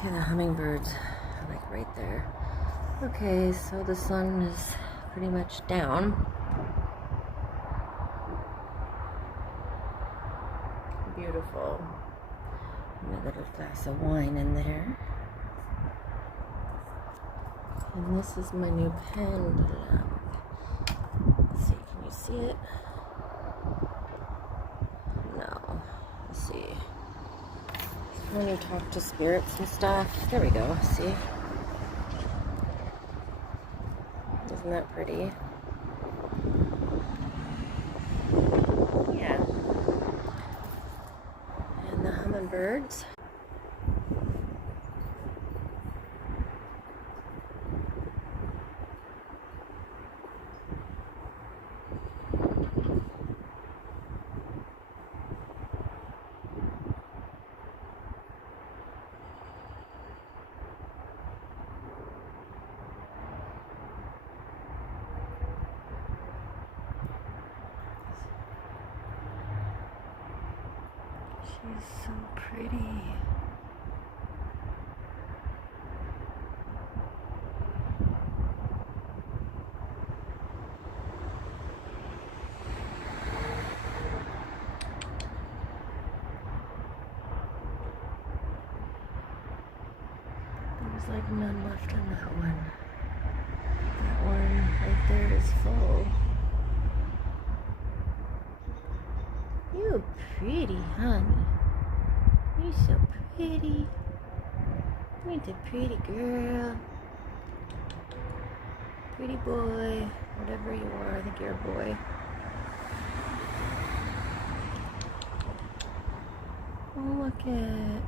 Okay, the hummingbirds are like right there. Okay, so the sun is pretty much down. Beautiful. My little glass of wine in there. And this is my new pendulum. Let's see, can you see it? No. Let's see. When you talk to spirits and stuff. There we go, see? Isn't that pretty? Yeah. And the hummingbirds. She's so pretty. There's like none left on that one. That one right there is full. You pretty, honey. You're so pretty. You're the pretty girl. Pretty boy. Whatever you are, I think you're a boy. Oh, look at.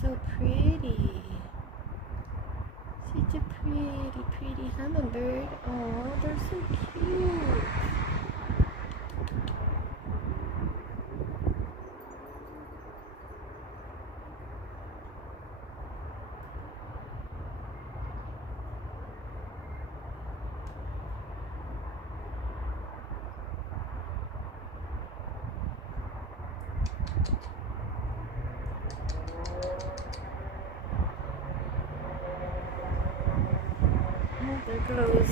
So pretty. Such a pretty, pretty hummingbird. Oh, they're so cute. Oh, there goes.